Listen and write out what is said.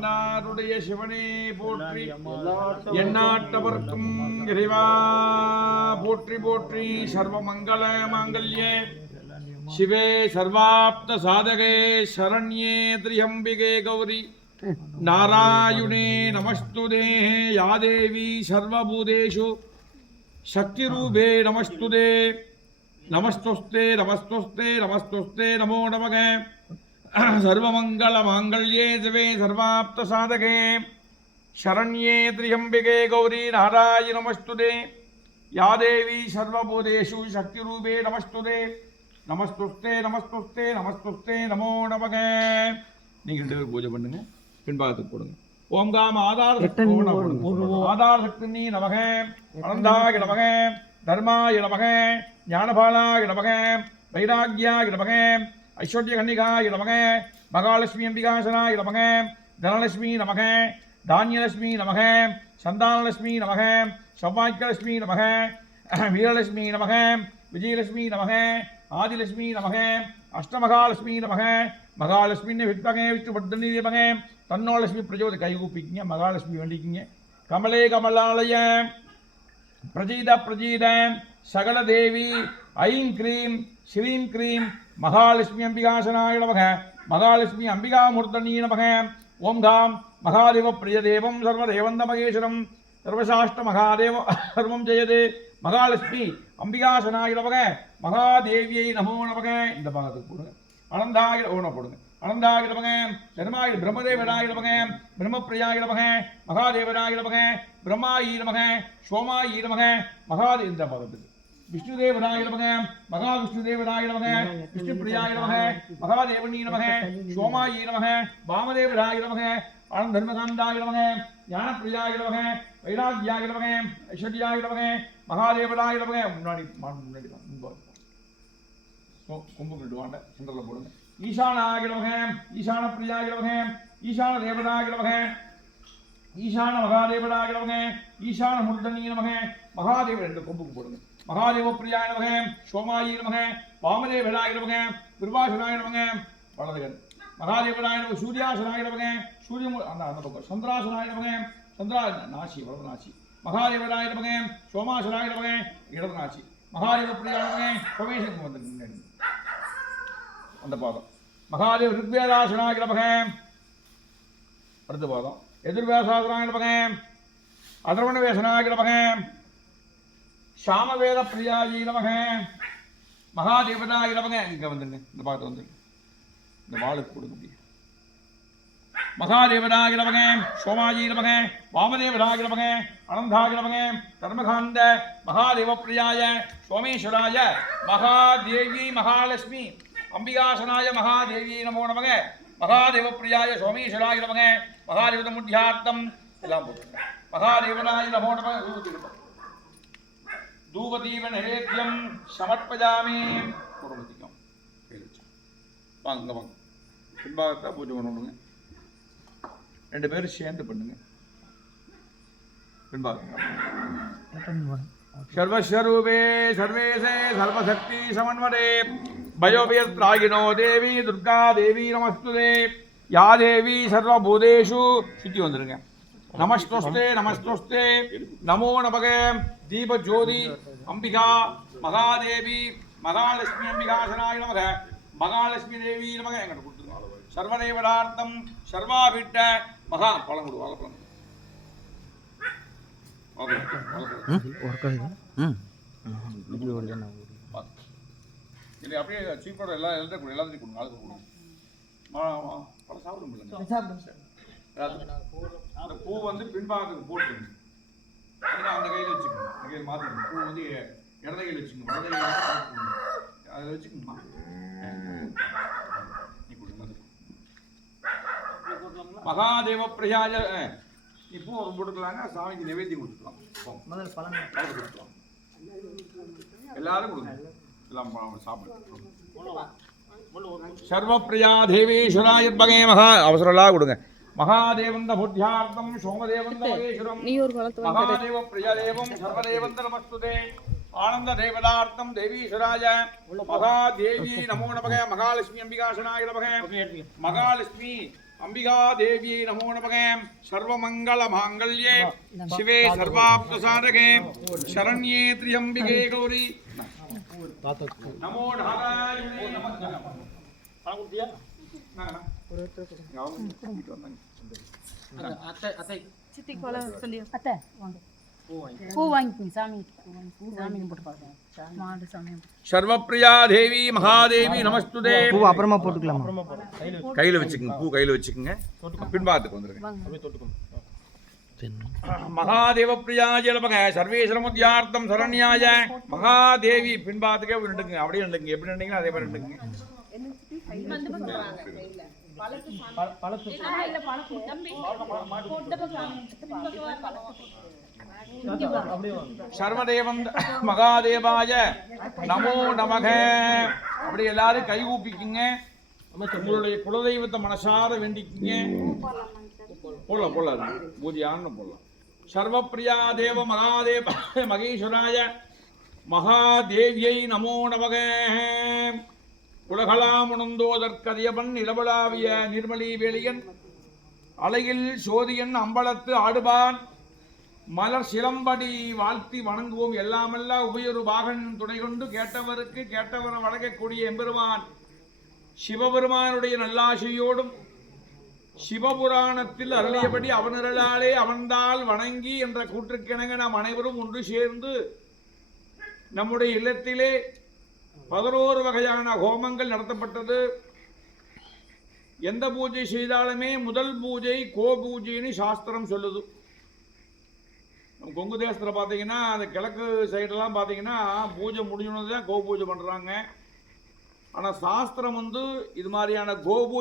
எல்லாருடைய சிவனே போற்றி எண்ணாட்டவர்க்கும் இறைவா போற்றி போற்றி சர்வ மங்கள மாங்கல்யே சிவே சர்வாப்த சாதகே சரண்யே திரியம்பிகே கௌரி நாராயணே நமஸ்துதே யாதேவி சர்வபூதேஷு சக்திரூபே நமஸ்துதே நமஸ்துஸ்தே நமஸ்துஸ்தே நமஸ்துஸ்தே நமோ நமக சர்வமங்கள மாங்கல்யே சிவே சர்வாப்த சாதகே சரண்யே திரியம்பிகே கௌரி நாராயண நமஸ்துதே யாதேவி சர்வபூதேஷு சக்தி ரூபே நமஸ்துதே நமஸ்துஸ்தே நமஸ்துஸ்தே நமஸ்துஸ்தே நமோ நமக நீங்கள் ரெண்டு பேரும் பூஜை பண்ணுங்க பின்பாகத்துக்கு போடுங்க ஓங்காம ஆதார் ஆதார் சக்தி நீ நமக அனந்தாகி நமக தர்மாய நமக ஞானபாலாய நமக வைராக்கியாய நமக ஐஸ்வர்ய கன்னிகாய நமக மகாலட்சுமி அம்பிகாசனாய நமக தனலட்சுமி நமக தானியலட்சுமி நமக சந்தானலட்சுமி நமக சௌபாக்கியலட்சுமி நமக வீரலட்சுமி நமக விஜயலட்சுமி நமக ஆதிலட்சுமி நமக அஷ்டமகாலட்சுமி நமக மகாலட்சுமின்னு விற்பகை விட்டு பட்டு தீபகை தன்னோலட்சுமி பிரஜோத கைகூப்பிக்கிங்க மகாலட்சுமி வேண்டிக்கிங்க கமலே கமலாலய பிரஜீத பிரஜீத சகல தேவி ஐம் கிரீம் ஸ்ரீம் கிரீம் மகாலட்சுமி அம்பிகாசனாய நமக மகாலட்சுமி அம்பிகாமூர்த்தனீ நமக ஓம் காம் மகாதேவ பிரியதேவம் சர்வதேவந்த மகேஸ்வரம் சர்வசாஷ்ட மகாதேவ சர்வம் ஜெயது மகாலட்சுமி அம்பிகாசனாய நமக மகாதேவியை நமோ நமக இந்த பாகத்துக்கு போடுங்க அனந்தாய ஓன போடுங்க அனந்தாய நமக ஜென்மாய பிரம்மதேவனாய நமக பிரம்மப்பிரியாய நமக மகாதேவனாய நமக பிரம்மாயி நமக மகாதே இந்த பாகத்துக்கு விஷ்ணுதேவனாய நமக மகா விஷ்ணுதேவனாய நமக விஷ்ணுப்பிரியாய நமக மகாதேவனீ நமக சோமாயி நமக வாமதேவனாய நமக ஆனந்த தர்மகாந்தாய நமக ஞானப்பிரியாய நமக வைராகியாய நமக ஐஸ்வர்யாய நமக மகாதேவனாய நமக முன்னாடி முன்னாடி கொம்பு விடுவாண்ட சென்டரில் போடுங்க ஈசானாய நமக ஈசான பிரியாய ஈசான தேவனாய ஈசான மகாதேவனாய நமக ஈசான முருடனீ நமக மகாதேவன் என்ற கொம்புக்கு போடுங்க மகாதேவ மகாதேவப்பிரியாய நமக சோமாயி நமக வாமதேவனாய நமக துர்வாசனாய நமக வளருகன் மகாதேவனாய நமக சூர்யாசனாய நமக சூரிய அந்த அந்த பக்கம் சந்திராசனாய நமக சந்திரா நாசி வளர்நாசி மகாதேவனாய நமக சோமாசனாய நமக மகாதேவ மகாதேவப்பிரியாய நமக சோமேசன் வந்து அந்த பாதம் மகாதேவ ரிக்வேதாசனாய நமக அடுத்த பாதம் எதிர்வேசாசனாய நமக அதர்வண வேசனாய நமக சாமவேத பிரியாயி நமக மகாதேவதாயி நமக இங்கே வந்துடுங்க இந்த பாகத்தை வந்துடுங்க இந்த வாளுக்கு கொடுக்க முடியும் மகாதேவனாகி நமக சோமாஜி நமக தர்மகாந்த மகாதேவ பிரியாய சோமேஸ்வராய மகாதேவி மகாலட்சுமி அம்பிகாசனாய மகாதேவி நமோ நமக மகாதேவ பிரியாய சோமேஸ்வராய மகாதேவத முத்தியார்த்தம் எல்லாம் போட்டு மகாதேவனாய நமோ தூபதீப நிவேத்தியம் சமர்ப்பஜாமி குடும்பத்திக்கும் வாங்க இங்கே வாங்க பின்பாகத்தான் பூஜை பண்ணணுங்க ரெண்டு பேரும் சேர்ந்து பண்ணுங்க சர்வஸ்வரூபே சர்வேசே சர்வசக்தி சமன்வரே பயோபியத்ராகினோ தேவி துர்கா தேவி நமஸ்துதே யா தேவி சர்வபூதேஷு சுற்றி வந்துருங்க நமஸ்தோஸ்தே நமஸ்தோஸ்தே நமோ நமக தீப ஜோதி அம்பிகா மகாதேவி மகாலட்சுமி அம்பிகாசனாய நமக மகாலட்சுமி தேவி நமக எங்கிட்ட கொடுத்துருங்க சர்வதேவதார்த்தம் சர்வாபிட்ட மகா பழம் கொடு வாழ பழம் அப்படியே சீப்போட எல்லா எல்லாத்தையும் எல்லாத்தையும் கொடுங்க ஆளுக்கு கொடுங்க பழம் சாப்பிடும் சாப்பிடுங்க சார் அந்த பூ வந்து பின்பாகத்துக்கு போட்டுருங்க ஏன்னா அந்த கையில் வச்சுக்கணும் அந்த கையில் மாற்றிக்கணும் பூ வந்து இடது கையில் வச்சுக்கணும் வலது கையில் அதில் வச்சுக்கணுமா நீ கொடுங்க மகாதேவ பிரயாஜ நீ பூ ஒரு போட்டுக்கலாங்க சாமிக்கு நைவேத்தியம் கொடுத்துக்கலாம் முதல் பழம் கொடுத்துக்கலாம் எல்லாரும் கொடுங்க எல்லாம் பழம் சாப்பிடுவோம் சர்வ பிரியா தேவேஸ்வராய பகை மகா அவசரலாக கொடுங்க மகாதேவந்த புத்தியார்த்தம் சோமதேவந்த மகேஸ்வரம் மகாதேவ பிரியதேவம் சர்வதேவந்த நமஸ்துதே ஆனந்த தேவதார்த்தம் தேவீஸ்வராய மகாதேவி நமோ நமக மகாலட்சுமி அம்பிகாசனாய நமக மகாலட்சுமி அம்பிகா தேவியை நமோ நமக சர்வமங்கள மாங்கல்யே சிவே சர்வாப்தசாரகே சரண்யே திரியம்பிகே கௌரி நமோ நாராயணே நமஸ்தே சர்வப்பிரியா தேவி மகாதேவி நமஸ்துதே பூ அப்புறமா போட்டுக்கலாம் கையில் வச்சுக்கோங்க பூ கையில் வச்சுக்கோங்க பின்பாத்துக்கு வந்துருங்க மகாதேவ பிரியாஜ நமக சர்வேஸ்வரமுத்தியார்த்தம் சரண்யாய மகாதேவி பின்பாத்துக்கே நின்றுங்க அப்படியே நின்றுங்க எப்படி அதே மாதிரி நின்றுங்க பழத்து சர்வதேவம் மகாதேவாய நமோ நமக அப்படி எல்லாரும் கை ஊப்பிக்குங்க உங்களுடைய குலதெய்வத்தை மனசார வேண்டிக்குங்க போடலாம் போடலாம் பூஜையான்னு போடலாம் சர்வப்பிரியா தேவ மகாதேவ மகேஸ்வராய மகாதேவியை நமோ நமக உலகளாம் உணர்ந்தோதற்கதியவன் இளவலாவிய நிர்மலி வேலியன் அலையில் சோதியன் அம்பலத்து ஆடுபான் மலர் சிலம்படி வாழ்த்தி வணங்குவோம் எல்லாமல்ல உபயொரு பாகன் துணை கொண்டு கேட்டவருக்கு கேட்டவரை வழங்கக்கூடிய எம்பெருமான் சிவபெருமானுடைய நல்லாசையோடும் சிவபுராணத்தில் அருளியபடி அவனிரலாலே அவன்தால் வணங்கி என்ற கூற்றுக்கிணங்க நாம் அனைவரும் ஒன்று சேர்ந்து நம்முடைய இல்லத்திலே பதினோரு வகையான ஹோமங்கள் நடத்தப்பட்டது எந்த பூஜை செய்தாலுமே முதல் பூஜை கோ பூஜைன்னு சாஸ்திரம் சொல்லுது நம்ம கொங்கு தேசத்தில் பார்த்தீங்கன்னா அந்த கிழக்கு சைடெல்லாம் பார்த்தீங்கன்னா பூஜை முடிஞ்சுனது தான் கோ பூஜை பண்ணுறாங்க ஆனால் சாஸ்திரம் வந்து இது மாதிரியான கோபூஜை